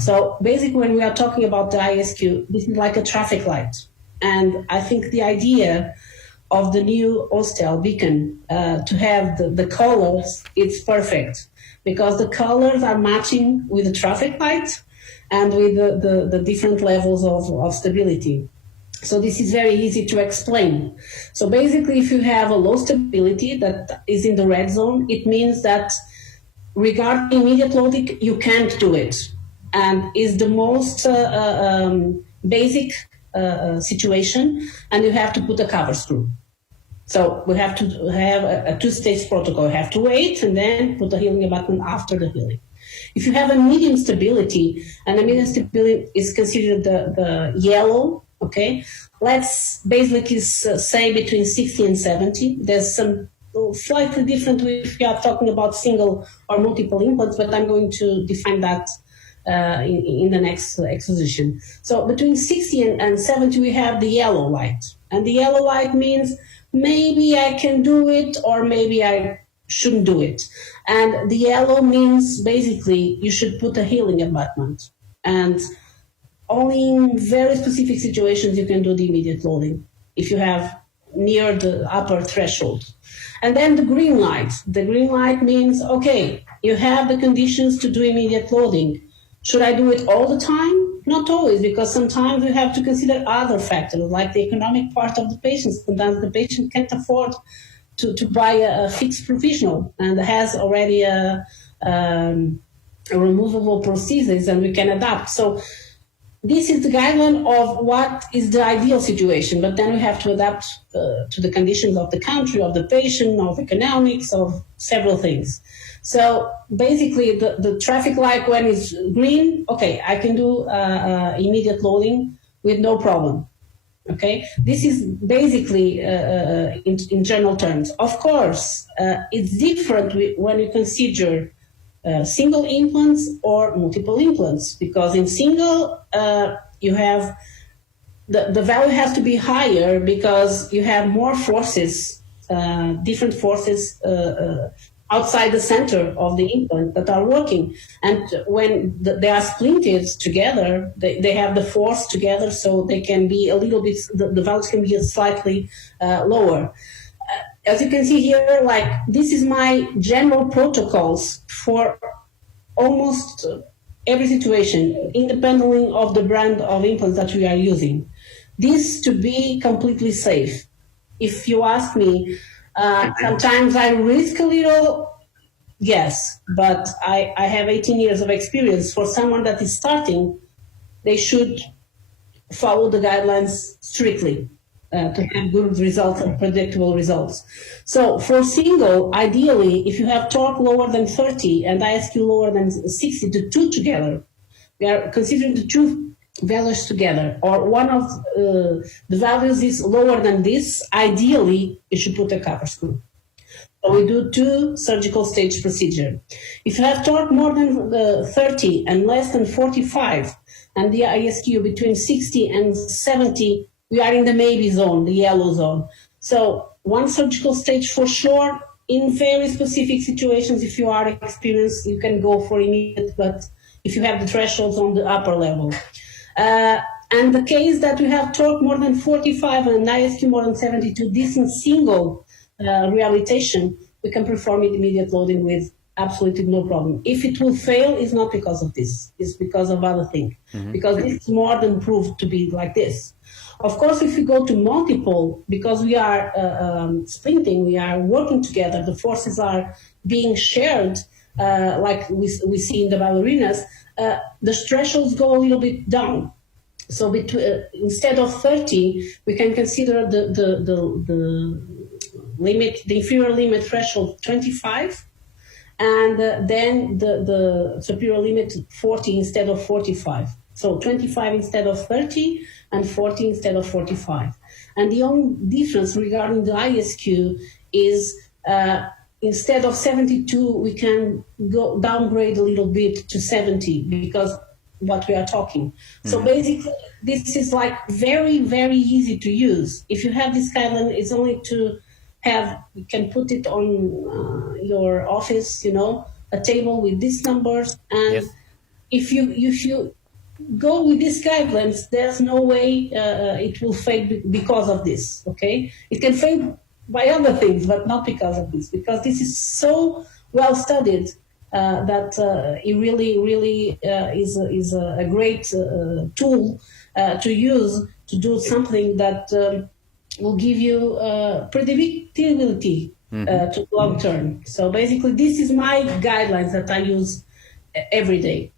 So basically, when we are talking about the ISQ, this is like a traffic light. And I think the idea of the new Osstell beacon to have the colors, it's perfect, because the colors are matching with the traffic light and with the different levels of stability. So this is very easy to explain. So basically, if you have a low stability that is in the red zone, it means that regarding immediate loading, you can't do it. And is the most basic situation, and you have to put a cover screw. So we have to have a two-stage protocol. You have to wait and then put a healing abutment after the healing. If you have a medium stability, and a medium stability is considered the yellow, okay, let's basically say between 60 and 70. There's some slightly different if you are talking about single or multiple implants, but I'm going to define that in the next exposition. So between 60 and 70, we have the yellow light. And the yellow light means maybe I can do it or maybe I shouldn't do it. And the yellow means basically you should put a healing abutment. And only in very specific situations you can do the immediate loading if you have near the upper threshold. And then the green light. The green light means, okay, you have the conditions to do immediate loading. Should I do it all the time? Not always, because sometimes you have to consider other factors, like the economic part of the patient. Sometimes the patient can't afford to buy a fixed provisional and has already a removable prosthesis, and we can adapt. So this is the guideline of what is the ideal situation, but then we have to adapt to the conditions of the country, of the patient, of economics, of several things. So basically, the traffic light when it's green, okay, I can do immediate loading with no problem. Okay, this is basically in general terms. Of course, it's different when you consider single implants or multiple implants, because in single you have the value has to be higher because you have more forces, different forces outside the center of the implant that are working. And when they are splinted together, they have the force together, so they can be a little bit, the values can be slightly lower. As you can see here, like this is my general protocols for almost every situation, independently of the brand of implants that we are using. This to be completely safe. If you ask me, sometimes I risk a little, yes, but I have 18 years of experience. For someone that is starting, they should follow the guidelines strictly to have good results and predictable results. So for single, ideally, if you have torque lower than 30 and ISQ lower than 60, the two together, we are considering the two values together, or one of the values is lower than this, ideally, you should put a cover screw. So we do two surgical stage procedure. If you have torque more than 30 and less than 45, and the ISQ between 60 and 70, we are in the maybe zone, the yellow zone. So one surgical stage for sure. In very specific situations, if you are experienced, you can go for immediate, but if you have the thresholds on the upper level. And the case that we have torque more than 45 and ISQ more than 72, this in single rehabilitation, we can perform immediate loading with absolutely no problem. If it will fail, it's not because of this, it's because of other things. Because it's more than proved to be like this. Of course, if we go to multiple, because we are splinting, we are working together, the forces are being shared, like we see in the ballerinas, the thresholds go a little bit down. So instead of 30, we can consider the limit, the inferior limit threshold 25, and then the superior limit 40 instead of 45. So 25 instead of 30 and 40 instead of 45. And the only difference regarding the ISQ is instead of 72, we can go downgrade a little bit to 70 because what we are talking. So basically, this is like very, very easy to use. If you have this guideline, it's only to have, you can put it on your office, you know, a table with these numbers, and if you go with these guidelines, there's no way it will fade because of this. Okay, it can fade by other things, but not because of this, because this is so well studied that it really is a great tool to use to do something that will give you predictability to long term. So basically, this is my guidelines that I use every day.